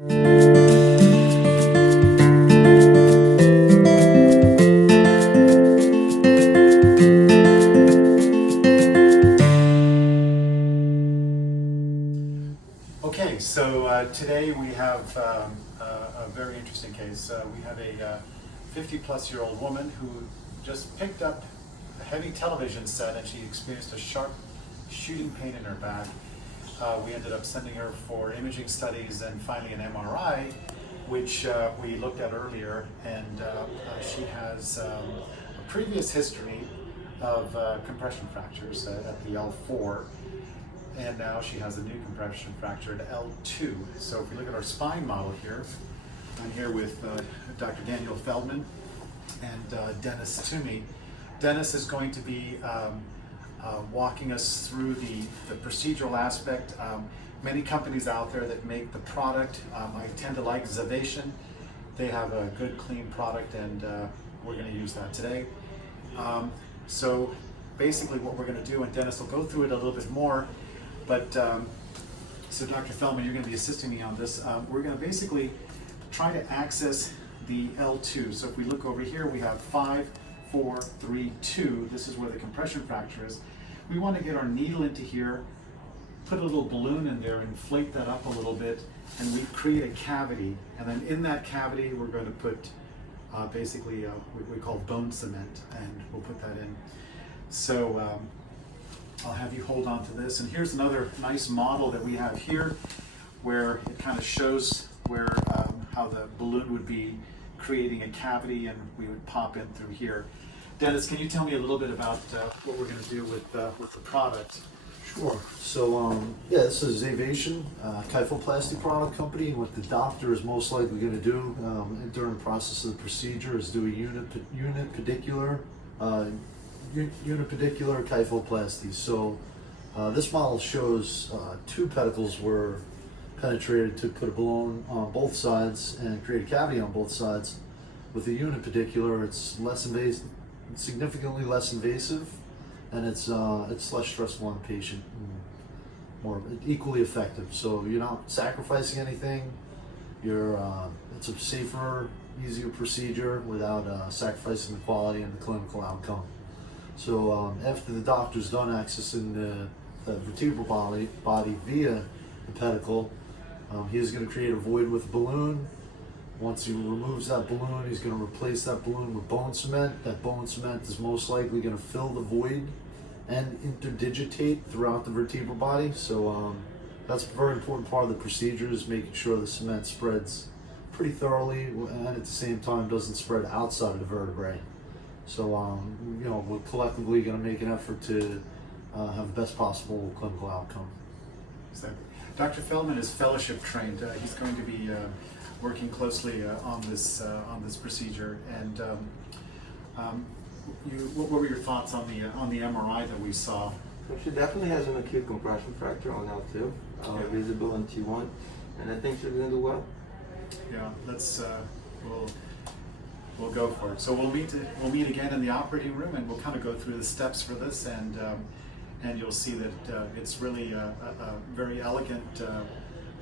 Okay, so today we have a very interesting case. We have a 50-plus-year-old woman who just picked up a heavy television set and she experienced a sharp shooting pain in her back. We ended up sending her for imaging studies and finally an MRI, which we looked at earlier, and she has a previous history of compression fractures at the L4. And now she has a new compression fracture at L2. So if we look at our spine model here, I'm here with Dr. Daniel Feldman and Dennis Toomey. Dennis is going to be walking us through the procedural aspect. Many companies out there that make the product, I tend to like Zavation. They have a good, clean product, and we're going to use that today. So basically what we're going to do, and Dennis will go through it a little bit more, but so Dr. Feldman, you're going to be assisting me on this. We're going to basically try to access the L2. So if we look over here, we have 5, 4, 3, 2. This is where the compression fracture is. We want to get our needle into here, put a little balloon in there, inflate that up a little bit, and we create a cavity. And then in that cavity, we're going to put basically what we call bone cement, and we'll put that in. So I'll have you hold on to this. And here's another nice model that we have here where it kind of shows where how the balloon would be creating a cavity and we would pop in through here. Dennis, can you tell me a little bit about what we're going to do with the product? Sure. So, yeah, this is Zavation, Kyphoplasty product company. What the doctor is most likely going to do during the process of the procedure is do a unipedicular kyphoplasty. So this model shows 2 pedicles were penetrated to put a balloon on both sides and create a cavity on both sides. With the unipedicular, it's less invasive, significantly less invasive, and it's less stressful on the patient, more equally effective. So you're not sacrificing anything. It's a safer, easier procedure without sacrificing the quality and the clinical outcome. So after the doctor's done accessing the vertebral body via the pedicle, he's going to create a void with a balloon. Once he removes that balloon, he's going to replace that balloon with bone cement. That bone cement is most likely going to fill the void and interdigitate throughout the vertebral body. So that's a very important part of the procedure, is making sure the cement spreads pretty thoroughly and at the same time doesn't spread outside of the vertebrae. So, you know, we're collectively going to make an effort to have the best possible clinical outcome. Exactly. Dr. Feldman is fellowship trained. He's going to be working closely on this procedure. And what were your thoughts on the MRI that we saw? So she definitely has an acute compression fracture on L2, visible in T1, and I think she's going to do well. Yeah, let's we'll go for it. So we'll meet again in the operating room, and we'll kind of go through the steps for this, and you'll see that it's really a very elegant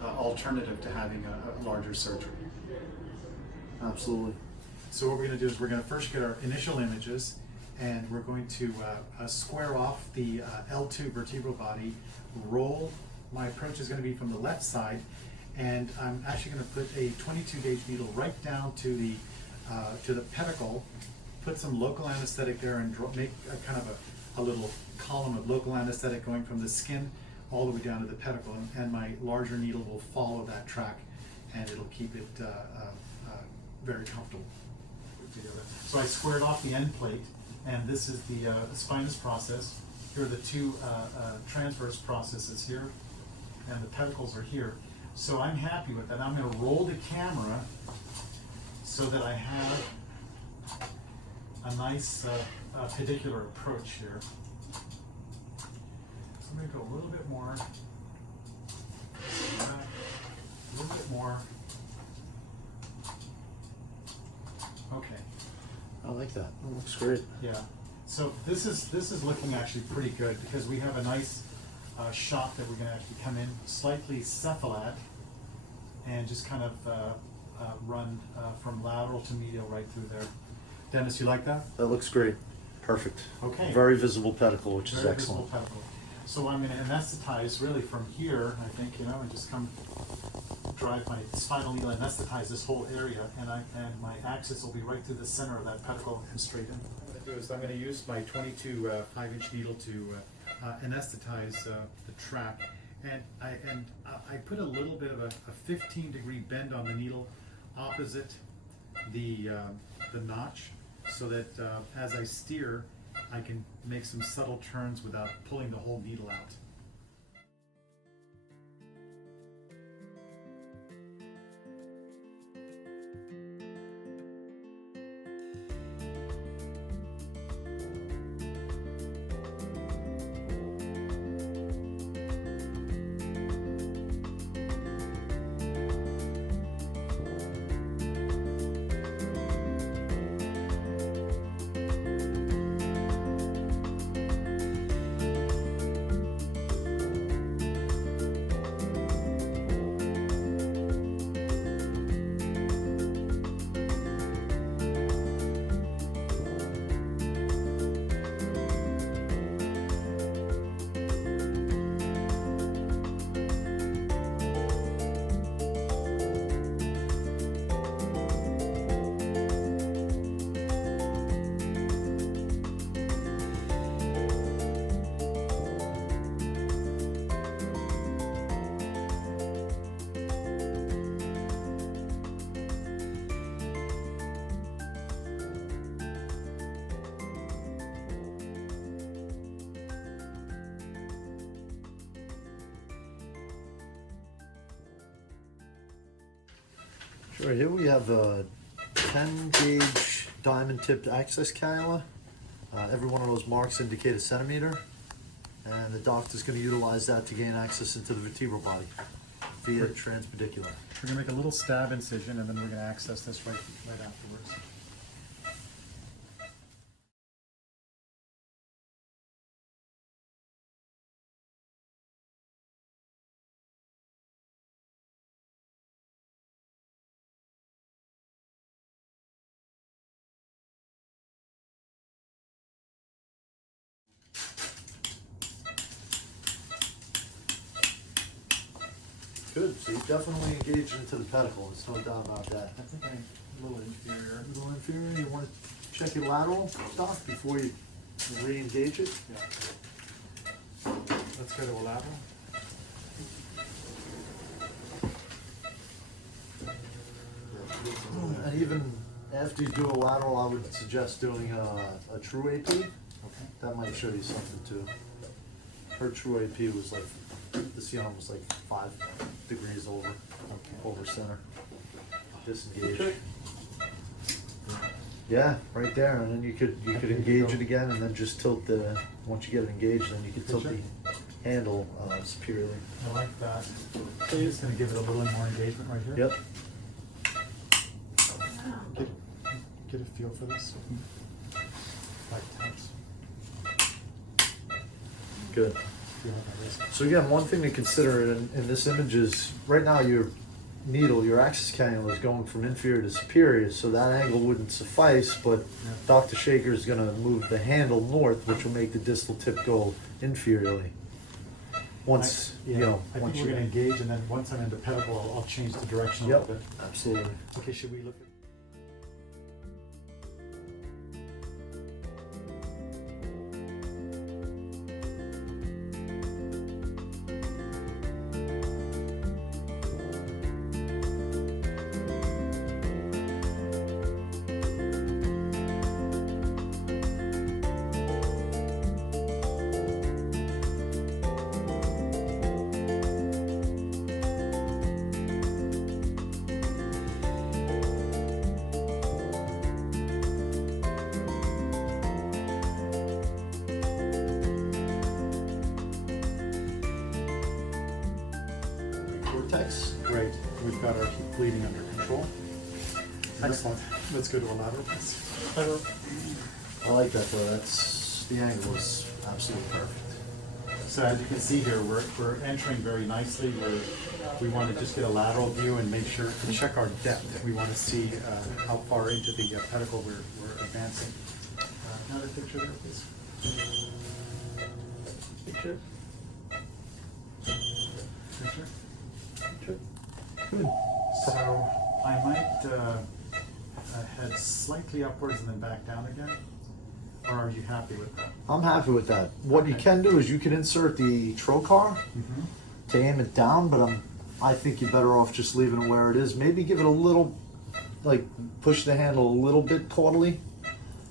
alternative to having a larger surgery. Absolutely. So what we're going to do is we're going to first get our initial images, and we're going to square off the L2 vertebral body, roll. My approach is going to be from the left side, and I'm actually going to put a 22 gauge needle right down to the pedicle, put some local anesthetic there, and make a kind of a little column of local anesthetic going from the skin all the way down to the pedicle, and my larger needle will follow that track, and it'll keep it very comfortable. So I squared off the end plate, and this is the spinous process. Here are the 2 transverse processes here, and the pedicles are here. So I'm happy with that. I'm going to roll the camera so that I have a nice pedicular approach here. So I'm going to go a little bit more, back, a little bit more. Okay. I like that. That looks great. Yeah. So this is looking actually pretty good, because we have a nice shot that we're going to actually come in slightly cephalad, and just kind of run from lateral to medial right through there. Dennis, you like that? That looks great. Perfect. Okay. Very visible pedicle, which is Very excellent. visible pedicle. So I'm going to anesthetize really from here, I think, and just come drive my spinal needle, anesthetize this whole area, and my axis will be right through the center of that pedicle and straight in. What I'm going to do is I'm going to use my 22 5-inch needle to anesthetize the track, and I put a little bit of a 15-degree bend on the needle opposite the notch, so that as I steer, I can make some subtle turns without pulling the whole needle out. Sure, here we have a 10-gauge diamond-tipped access cannula. Every one of those marks indicate a centimeter, and the doctor's going to utilize that to gain access into the vertebral body via transpedicular. We're going to make a little stab incision, and then we're going to access this right afterwards. Good, so you definitely engaged into the pedicle, there's no doubt about that. I think I'm a little inferior. A little inferior, you want to check your lateral, Doc, before you re-engage it? Yeah. Let's go to a lateral. And even after you do a lateral, I would suggest doing a true AP. Okay. That might show you something too. Her true AP was like, this young was like 5 degrees over center. Disengage. Okay. Yeah, right there, and then you could engage it again, and then just tilt the. Once you get it engaged, then you could tilt the handle superiorly. I like that. So you're just going to give it a little more engagement right here? Yep. Get a feel for this. Like taps. Good. Feel like my wrist. So again, one thing to consider in this image is right now your needle, your access cannula is going from inferior to superior, so that angle wouldn't suffice, but Yeah. Dr. Sekhar is going to move the handle north, which will make the distal tip go inferiorly. Once, I you know, think once we're you... going to engage, and then once I'm in the pedicle, I'll change the direction a Yep, little bit. absolutely. Okay, should we look at... Cortex. Great, we've got our bleeding under control. Excellent. Let's go to a lateral. I like that though. That's the angle is absolutely perfect. So as you can see here, we're entering very nicely. We want to just get a lateral view and make sure to check our depth. We want to see how far into the pedicle we're advancing. Another picture there, please. Picture. Picture. Good. So I might head slightly upwards and then back down again. Or are you happy with that? I'm happy with that. What you Okay. can do is you can insert the trocar Mm-hmm. to aim it down, but I think you're better off just leaving it where it is. Maybe give it a little, like push the handle a little bit caudally,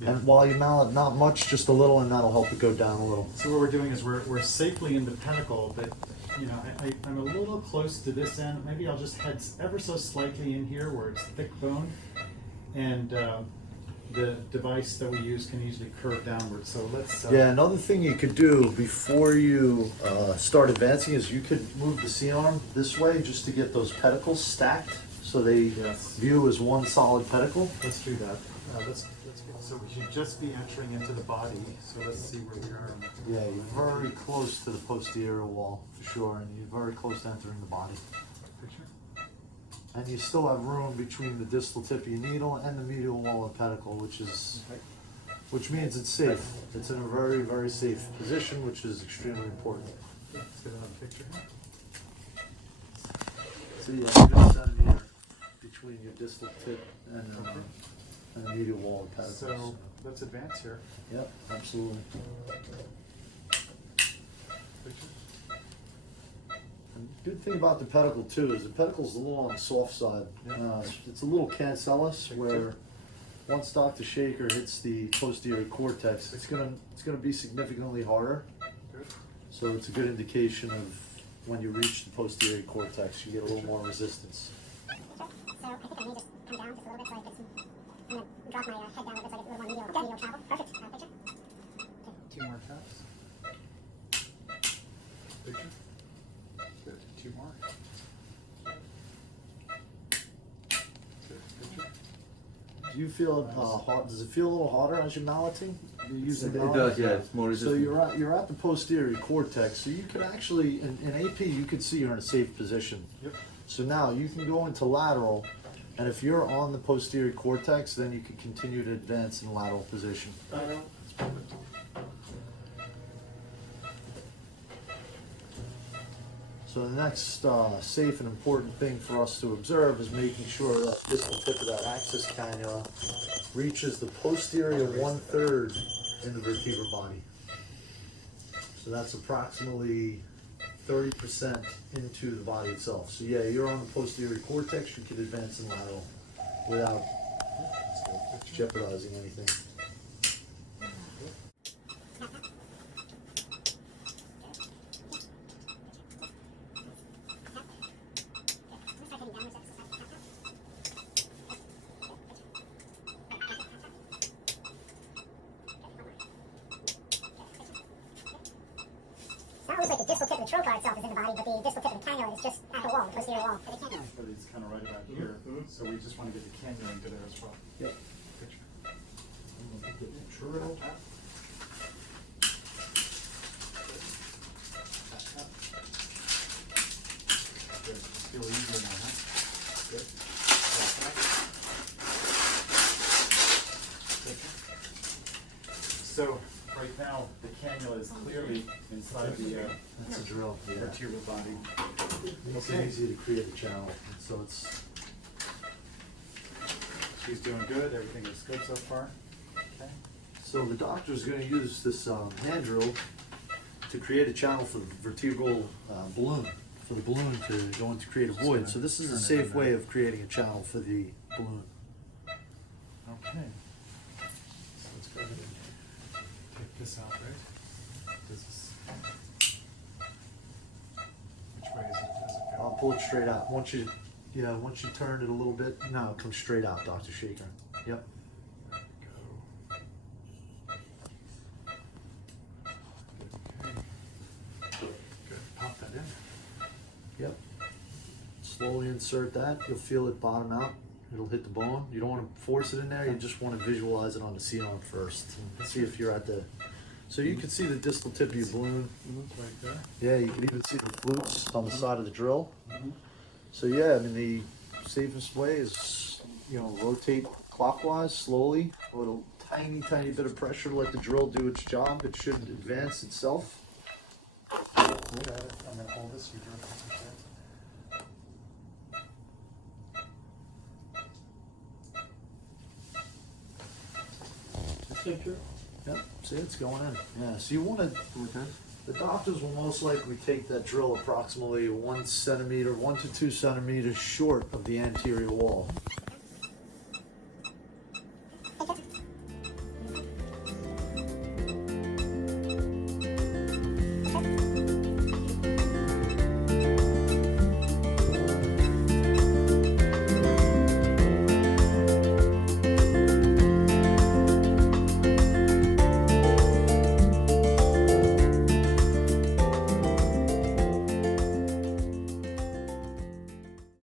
Yeah. and while you mount it, not much, just a little, and that'll help it go down a little. So what we're doing is we're safely in the pedicle, but I'm a little close to this end. Maybe I'll just head ever so slightly in here where it's thick bone, and the device that we use can easily curve downward. So let's. Yeah, another thing you could do before you start advancing is you could move the C-arm this way just to get those pedicles stacked so they Yes. view as one solid pedicle. Let's do that. Let's go. So we should just be entering into the body. So let's see where we are. Yeah, you're very close to the posterior wall for sure, and you're very close to entering the body. Picture. And you still have room between the distal tip of your needle and the medial wall of the pedicle, which means it's safe. It's in a very, very safe position, which is extremely important. Let's get another picture here. So yeah, a good centimeter between your distal tip and the medial wall of the pedicle. So let's advance here. Yep, absolutely. Picture. And the good thing about the pedicle too is the pedicle's a little on the soft side. Yeah. It's a little cancellous where once Dr. Sekhar hits the posterior cortex, it's gonna be significantly harder. Good. So it's a good indication of when you reach the posterior cortex, you get a little more resistance. So I think I may just come down just a little bit so I get some. I'm gonna drop my head down a little bit so I get a little more medial travel. Perfect. Picture. Two more taps. Picture. Good. Two more. Good. Picture. Do you feel hard? Does it feel a little harder as you're malleting? You're using It mallet? does, yeah. It's more So resistant. you're at the posterior cortex, so you can actually in AP you can see you're in a safe position. Yep. So now you can go into lateral, and if you're on the posterior cortex, then you can continue to advance in lateral position. That's perfect. So the next safe and important thing for us to observe is making sure that the distal tip of that axis cannula reaches the posterior 1/3 in the vertebral body. So that's approximately 30% into the body itself. So yeah, you're on the posterior cortex, you can advance in lateral without jeopardizing anything. It's not almost like the distal tip of the trocar itself is in the body, but the distal tip of the cannula is just at the wall, the posterior wall. But the cannula. But it's kind of right about here, so we just want to get the cannula into there as well. Yep. Picture. True. Good. Just feel easier now, huh? Good. So right now the cannula is clearly inside the That's a drill. Yeah. vertebral body. Makes it easy to create a channel. So it's She's doing good. Everything is good so far. Okay. so the doctor's going to use this hand drill to create a channel for the vertebral balloon, for the balloon to go into create a void. So this is a safe way of creating a channel for the balloon. Okay. So let's go ahead and take this out, right? This is, which way is it? Does it go? I'll pull it straight out. Once you turn it a little bit, no, it comes straight out, Dr. Sekhar. Yep. There we go. Okay. Good. Pop that in. Yep. Slowly insert that. You'll feel it bottom out. It'll hit the bone. You don't want to force it in there. You just want to visualize it on the C-arm first and see if you're at the So you can see the distal tip of your balloon. Right there. Yeah, you can even see the flutes on the side of the drill. Mhm. So yeah, I mean the safest way is, you know, rotate clockwise slowly with a tiny bit of pressure to let the drill do its job. It should advance itself. Look at it. I'm gonna hold this. You do it. Yep, see it's going in. Yeah, so you want to, Okay. the doctors will most likely take that drill approximately 1 centimeter, 1 to 2 centimeters short of the anterior wall.